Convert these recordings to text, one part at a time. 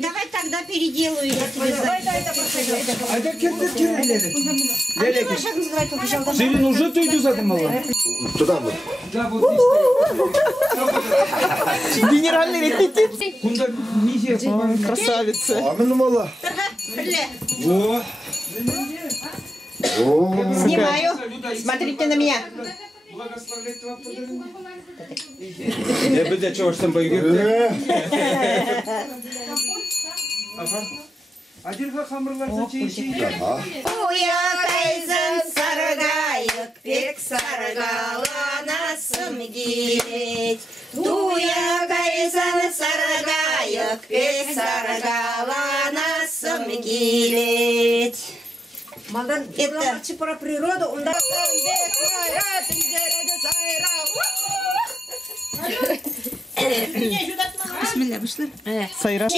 Давай тогда переделаю я тебе. А это кем-то Селин уже тойду задумала. Туда мы. Да, вот Генеральный репетиция. Кунда миссия. Красавица. Амин мала. О. О. Снимаю. Смотрите на меня. Благословлять твоя подарунок. Я бы для чего ж там боюсь. Ага. Адирха хамырларса чейши. Туя кайзан саргайык пек саргаланасым келет. Туя кайзан саргайык пек саргаланасым келет. Малдан это про природу, он да. Бисмилля, вышли. Сайра.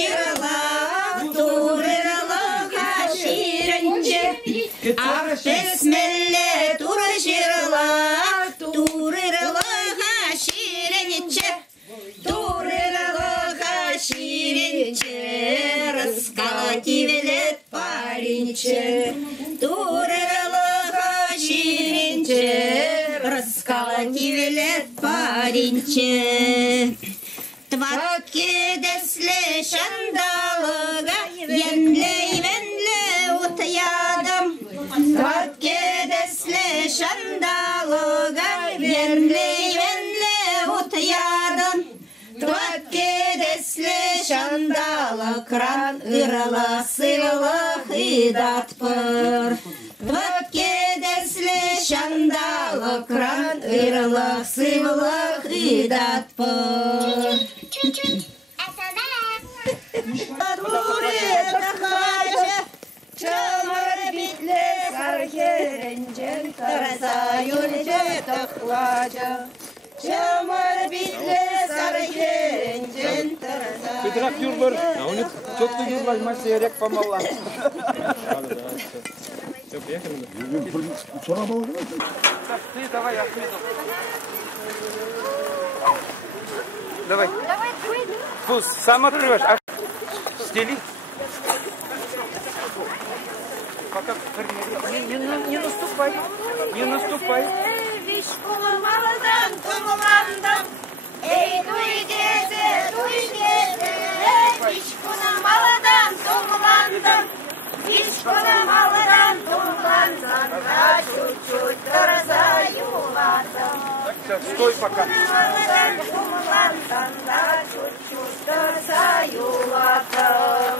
Бисмилля, тура ширла, турырла ширенче, турырла ширенче, раскативелет паренче, турырла ширенче, раскативелет паренче. Тватке десле шандалыга, енле утаядым. Тватке десле шандалыга, енле утаядым. Тватке десле шандалы кран ырыла сырыла хидатпыр. Тватке десле шандалы кран ырыла сырыла хидатпыр. Çamur bitle sarkerencen tarasa yolce taklaca. Çamur bitle sarkerencen tarasa. Петрак юрлар. А у них четко юрлар, мастер рек помала. Все, приехали. Ты давай, Ахмедов. Давай. Пусть сам открываешь. Стели. Пока не наступай. Не наступай. Ey duy geze, Vişkuna malıdan tumlandım. Vişkuna malıdan tumlandım. Da çut tarza yuvardım. Стой пока. Malıdan tumlandım. Da çut tarza yuvardım.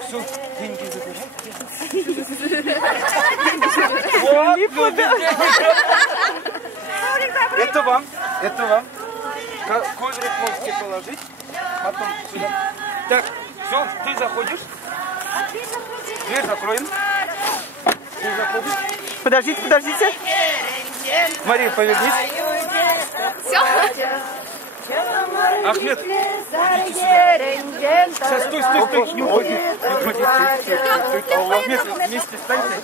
Так, все, деньги забирай. Вот, это вам, это вам. Коврик можете положить, потом сюда. Так, все, ты заходишь. Дверь закроем. Ты заходишь. Подождите, подождите. Мария, повернись. Все. Ахмед, сейчас, стой, стой, стой, не уходи, не уходи. Ахмед, вместе встаньте.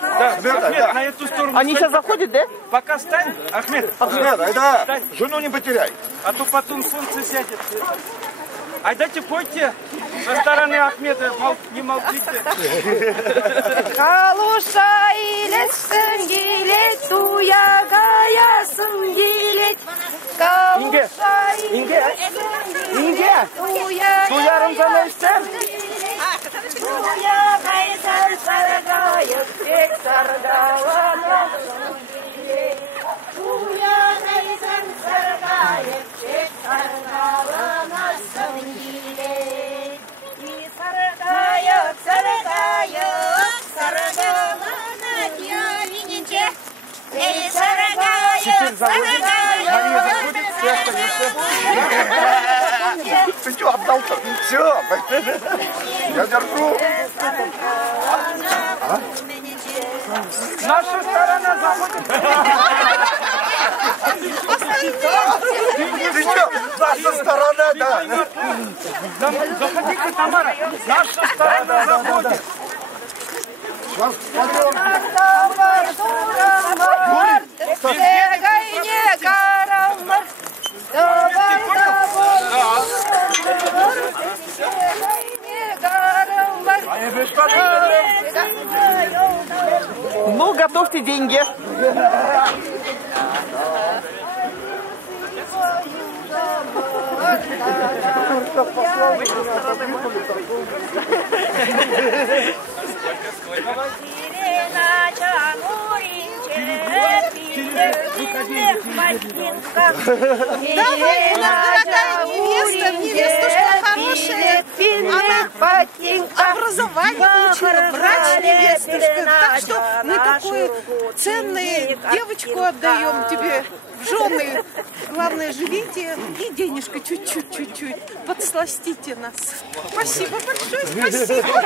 Да, Ахмед, на эту сторону. Они сейчас заходят, да? Пока встань, Ахмед. Ахмед, айда, жену не потеряй. А то потом солнце сядет. А дайте пойте со стороны Ахмеда, не молчите. Калуша илетсин келет, туягаясын келет. Инге, Инге, Инге, туярымдан өлсем. Туягайсан саргайып, тек саргаланасың келет. Туягайсан саргайып, тек саргаланасың келет. И саргайып, саргайып, саргаланат я видите. Эй, саргайып, саргайып. Ты что, отдал-то? Все, я держу. Наша сторона заходит. Ты что, наша сторона, да. Заходите, Тамара. Наша сторона заходит. Ну, готовьте деньги. Давай, у нас дорогая невеста, невестушка хорошая. Она образование получила, врач невестушка. Так что мы такую ценную девочку отдаем тебе в жены. Главное, живите и денежка чуть-чуть подсластите нас. Спасибо большое, спасибо.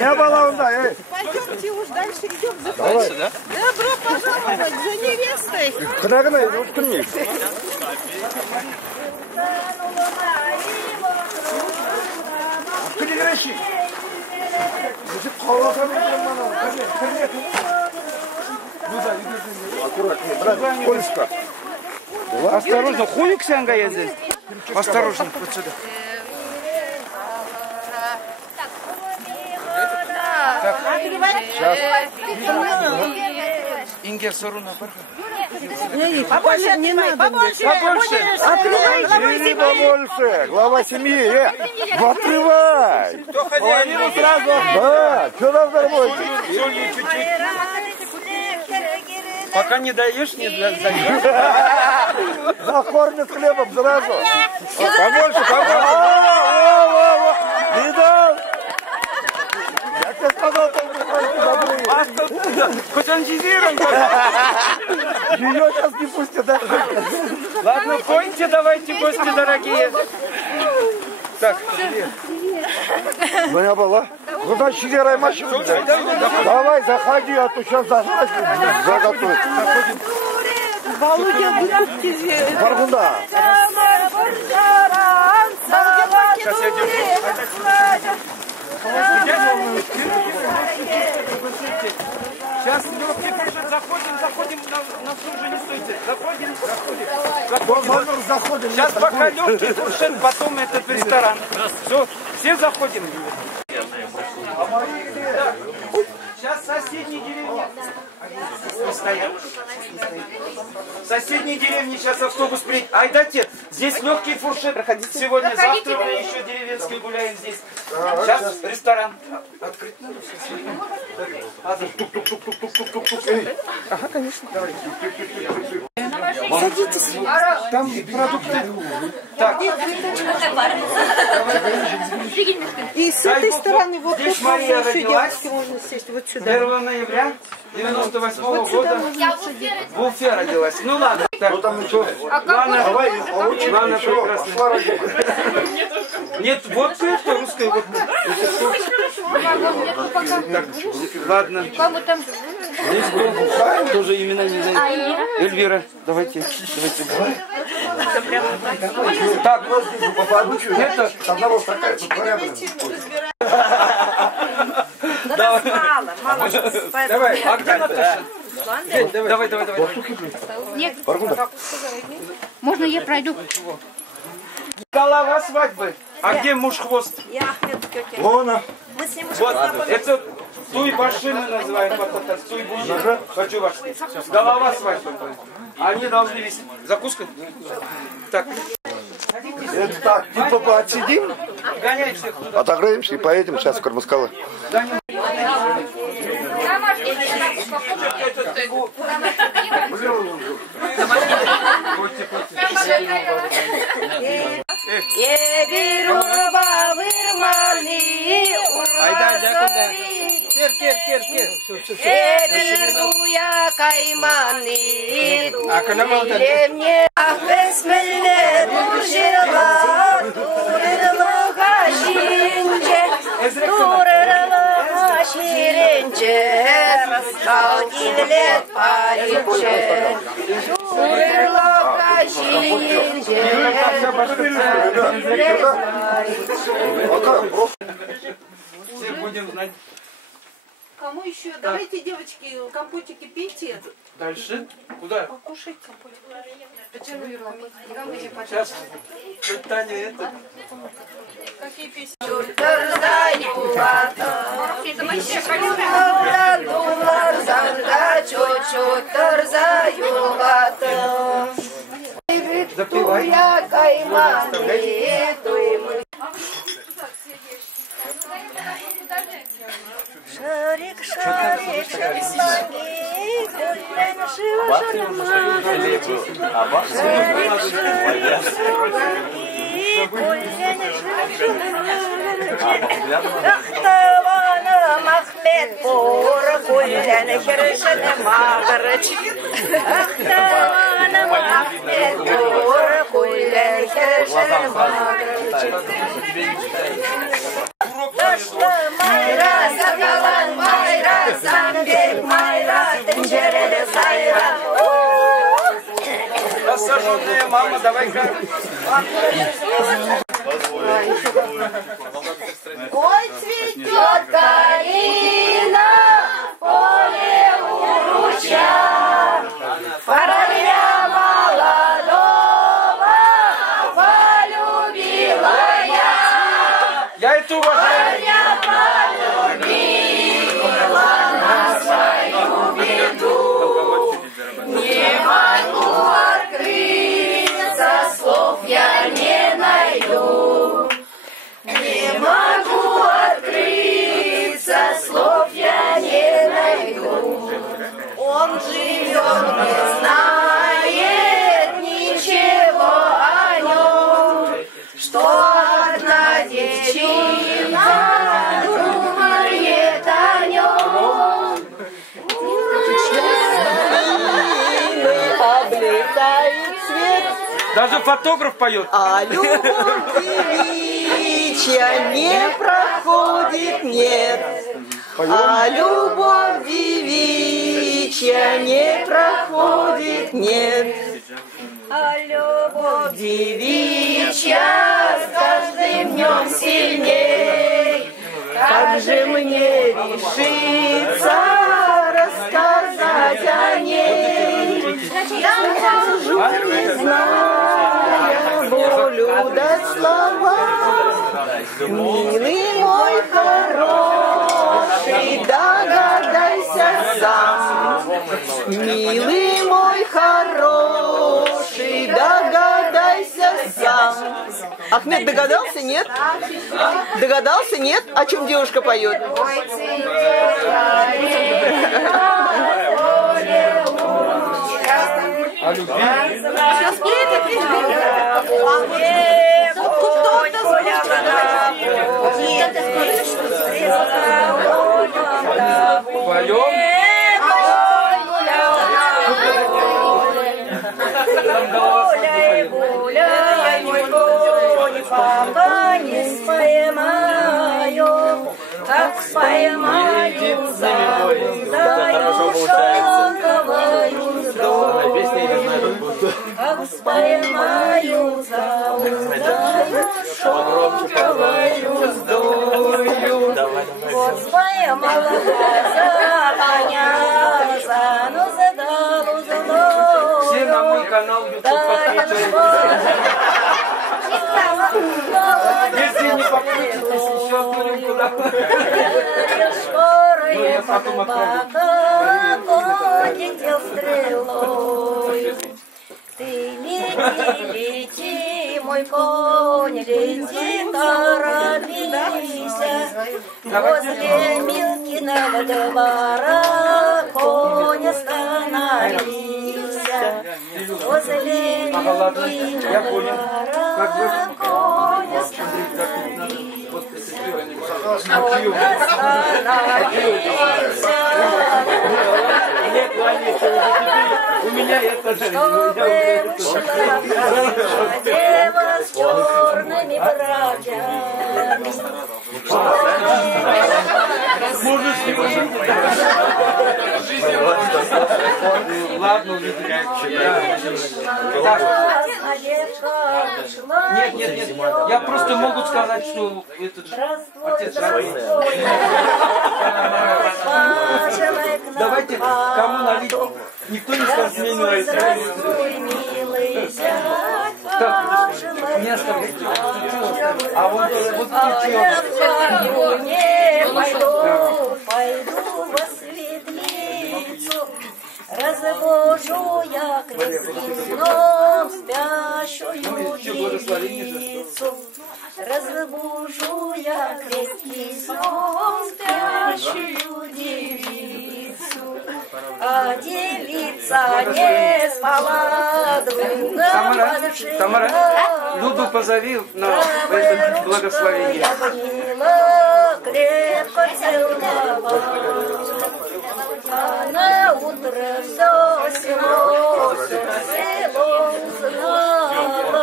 Не было он, да, эй. Пойдемте уж дальше идем за дальше, да? Добро пожаловать за невестой. Кынагына, уткунни. Кыны кереши. Аккуратнее, брат, скользко. Осторожно, хуй Ксянга я здесь. Осторожно, вот сюда. Так, Инге, Саруна, Побольше не надо. побольше. Бери побольше, глава семьи, отрывай. Половину сразу. Да, что там нормально? Солью чуть-чуть. Пока не даешь, не даешь. Накормит хлебом сразу. Побольше, побольше. Не дал. Я тебе сказал, Хоть анжизируем. ее сейчас не пустят, да? Ладно, койте, давайте, гости дорогие. Так, Ну я была. Ну значит, сидерай машину. Давай, заходи, а то сейчас заготовить. Володя, будьте Баргунда. сейчас я держу. Сейчас легкий тоже заходим, на службу не стойте. Заходим. Сейчас пока легкий фуршет, потом этот ресторан. Все, все заходим. Сейчас соседние деревни. В соседней деревне сейчас автобус приедет. Айдате, здесь легкий фуршет. Сегодня, завтра мы еще деревенский гуляем здесь. Сейчас ресторан. Открыть надо все. Ага, конечно. Садитесь. Там продукты. Так. И с этой стороны вот Здесь тут Мария еще родилась. девочки можно сесть вот сюда. 1 ноября 98-го года в Уфе родилась. Ну ладно. Так. Ладно, ладно, прекрасно. Нет, водка это русская водка. Так, ладно. Здесь был тоже имена не знаю. Эльвира, давайте. Так, это Одного такая, тут порядок. давай, а где Наташа? Давай. Нет. Можно я пройду? Голова свадьбы. А где муж хвост? Я Ахмед тетя. Вон, Мы с ним уже Вот, это туй-баши мы называем по-татарски. Туй-баши. Хочу ваш. Голова свадьбы. Они должны висеть. Закуска? Так. это так, типа отсидим, Гоняй всех туда. отогреемся и поедем сейчас в Кармаскалы. Все будем знать. Кому еще? Давайте, девочки, компотики пейте. Дальше. Куда? Покушать компотик. Сейчас. Таня это. Какие песни? Запивай. Шарик, шарик, шарик, Рассаженная мама, давай-ка. Ой, цветет калина, поле уруча, фонаря молодого полюбила Я это уважаю. не могу открыться, слов я не найду. Не могу открыться, слов я не найду. Он живет, не знает ничего о нем, что одна девчина думает о нем. Облетает свет, Даже фотограф поет. А любовь девичья не проходит, нет. А любовь девичья не проходит, нет. а любовь Девичья с каждым днем сильней. Как же мне решиться рассказать о ней? Я хожу, не зная волю да слова. Милый мой хороший, догадайся сам. Милый мой хороший, догадайся сам. Ахмед догадался, нет? Догадался, нет? О чем девушка поет? О любви. Сейчас Поем. Гуляй, мой конь, пока не споймаю, как споймаю, заблуждаю, шелковою вздою. Как споймаю, заблуждаю, шелковою вздою. Вот споймала за коня, ну задалу задалу. Все на мой канал YouTube подписывайтесь. Если не подпишетесь, еще отправим куда. Ну, я потом Полетел стрелою. Ты лети, лети, мой конь, лети, торопися. Возле Милкиного двора конь остановися. Возле Милкиного двора конь остановися. У меня это же. Дева с черными бровями. Ладно, увидим. Нет. Я просто могу сказать, что этот отец Жакин. Давайте, кому налить? Никто не скажет, мне не нравится. Не оставляйте. А вот пойду во светлицу, разбужу я крепким сном спящую девицу. Разбужу я крепким сном спящую девицу. А девица не спала, друга Тамара, Люду позови на это благословение. Крепко целовала, а на утро все село узнала,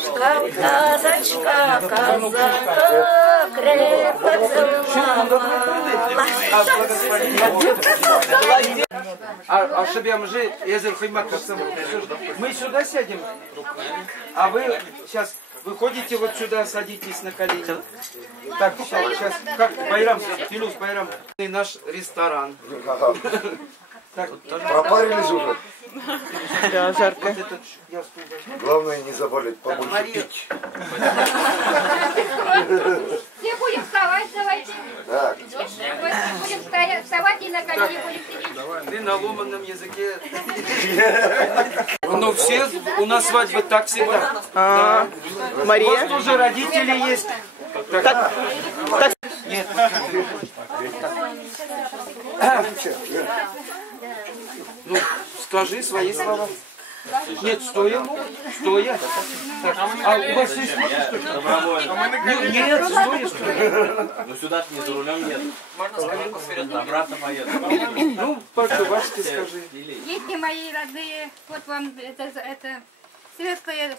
что казачка крепко целовала. А чтобы я уже езер хаймак мы сюда сядем, а вы сейчас выходите вот сюда, садитесь на колени. Так, сейчас, как Байрам, Филус Байрам, и наш ресторан. Так, Пропарились уже. Да, жарко. вот этот я стул возьму. Главное не заболеть, побольше Мария. пить. Все будем вставать, давайте. Так. Будем вставать и на колени будем сидеть. Ты на ломаном языке. Ну все, у нас свадьбы так всегда. Да. У вас Мария? тоже родители есть. Так. Нет. Ну, скажи свои слова. Нет, стоя. Стоя. Так. А у вас есть что ли? Нет, стоя. Ну сюда не за рулем нет. Можно скамейку вперед, обратно поеду. Ну, по-чувашски скажи. Дети мои родные, вот вам это светлая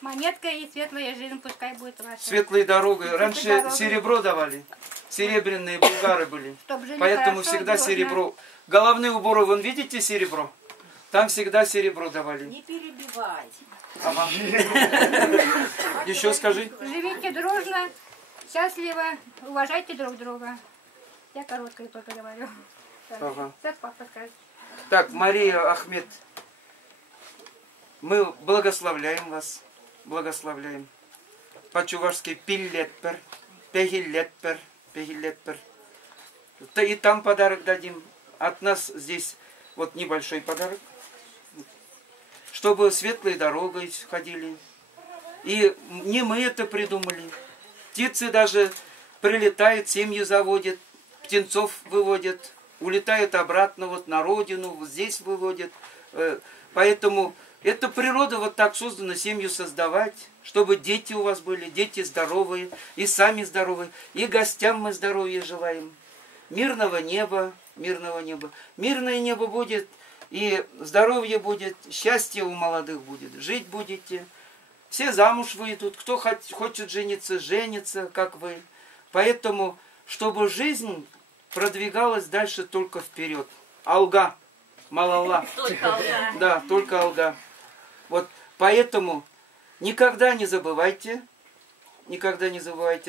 монетка и светлая жизнь, пускай будет ваша. Светлой дорогой. Раньше серебро давали. Серебряные булгары были. Поэтому всегда серебро. Головные уборы, вон видите серебро? Там всегда серебро давали. Не перебивай. Ага. Еще скажи. Живите дружно, счастливо, уважайте друг друга. Я короткое только говорю. Ага. Сейчас папа скажет. Так, Мария Ахмед, мы благословляем вас. Благословляем. По-чувашски пиллетпер, пегилетпер, пегилетпер. И там подарок дадим. От нас здесь вот небольшой подарок. Чтобы светлой дорогой ходили. И не мы это придумали. Птицы даже прилетают, семьи заводят, птенцов выводят, улетают обратно вот на родину, вот здесь выводят. Поэтому эта природа вот так создана, семью создавать, чтобы дети у вас были, дети здоровые, и сами здоровые, и гостям мы здоровья желаем. Мирного неба, мирного неба. Мирное небо будет, и здоровье будет, счастье у молодых будет, жить будете. Все замуж выйдут, кто хочет жениться, женится, как вы. Поэтому, чтобы жизнь продвигалась дальше только вперед. Алга, малалла. Только алга. Да, только алга. Вот поэтому никогда не забывайте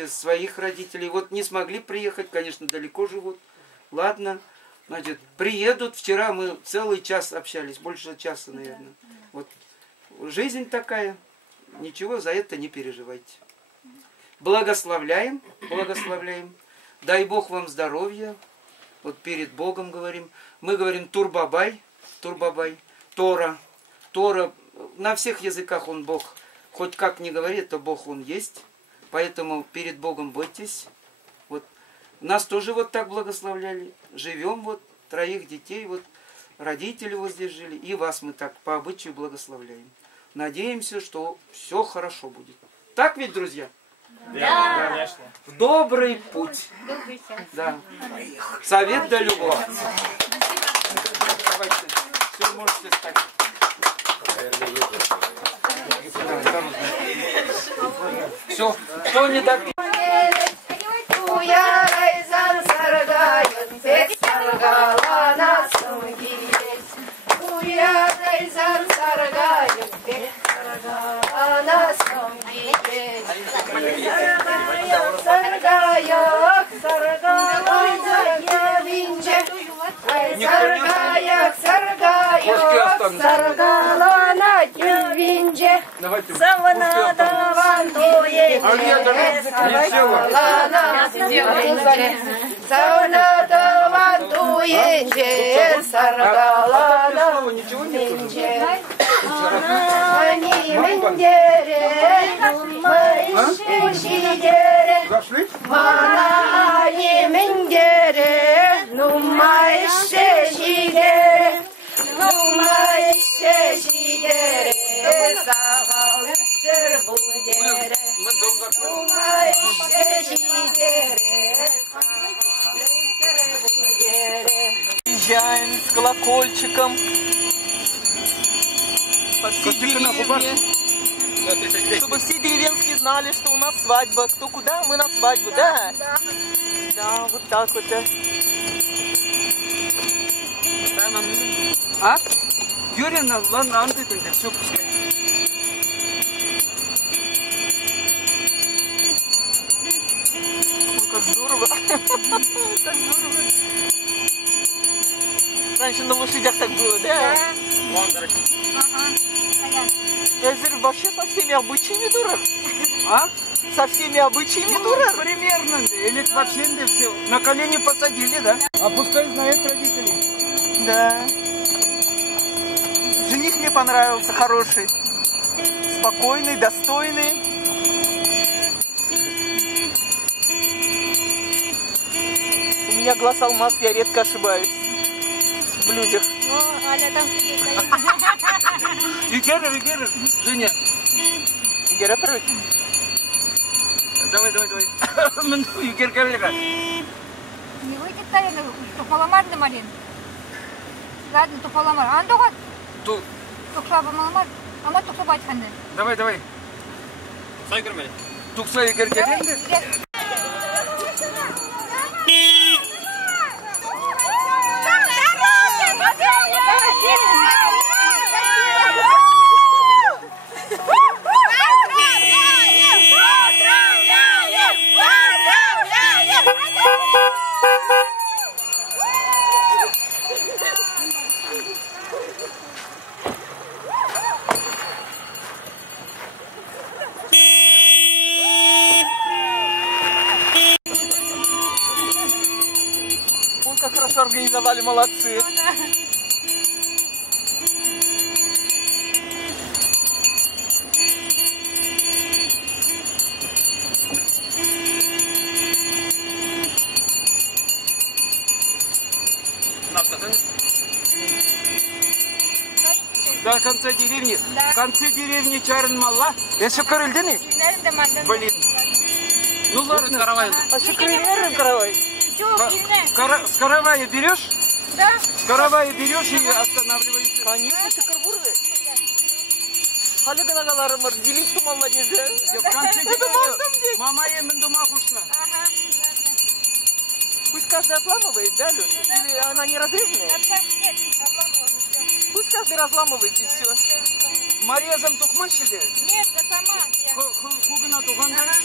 своих родителей. Вот не смогли приехать, конечно, далеко живут. Ладно, значит, приедут. Вчера мы целый час общались, больше часа, наверное. Вот жизнь такая. Ничего за это не переживайте. Благословляем, благословляем. Дай Бог вам здоровья. Вот перед Богом говорим. Мы говорим Турбабай, Турбабай, Тора. Тора, на всех языках он Бог. Хоть как ни говори, это Бог он есть. Поэтому перед Богом бойтесь. Вот. Нас тоже вот так благословляли. Живем вот, 3 детей, вот родители вот здесь жили. И вас мы так по обычаю благословляем. Надеемся, что все хорошо будет. Так ведь, друзья? Да. Конечно. В добрый путь. Добрый час. Да. Совет да любовь. Давайте. Все, можете стать. Все. Кто не так? Зашли? Приезжаем с колокольчиком по всей деревне, чтобы все деревенские знали, что у нас свадьба. Кто куда, мы на свадьбу, да? Да, вот так вот, да. А? Юрий, ладно, Андрей, все, пускай. Ой, как здорово. Так здорово. Раньше на лошадях так было, да? Я говорю, вообще со всеми обычаями дура. А? Со всеми обычаями дура. Примерно. Или вообще все. На колени посадили, да? А пускай знают родители. Да. Жених мне понравился, хороший. Спокойный, достойный. У меня глаз алмаз, я редко ошибаюсь в людях. О, Аля там сидит. Вигера, Женя. Вигера прыг. Давай. Вигер, коллега. Не выйдет, наверное, тупаламар на малин. Ладно, тупаламар. А ну Ту. тупшаба маламар. А мы тупшабать ханды. Давай. Сай көрмелі. Тукса Вигер, келеңді. Хорошо организовали, молодцы. До конца деревни? Да. В конце деревни Чарнмалла? Еще корыльдыны? Блин. Ну ладно. А еще корыльдыны каравай. С каравая берешь? Да. С каравая берешь и останавливаешься. Конечно, шикарбурды. Халыгана галарымыр, делись тумална деди. В конце деревни. Мамая мендумахушна. Ага. Пусть каждый отламывает, да, Люд? Или она не разрезанная? Пусть каждый разламывает и все. Мария зам тухмаш или? Нет, это сама. Хугна тухандара?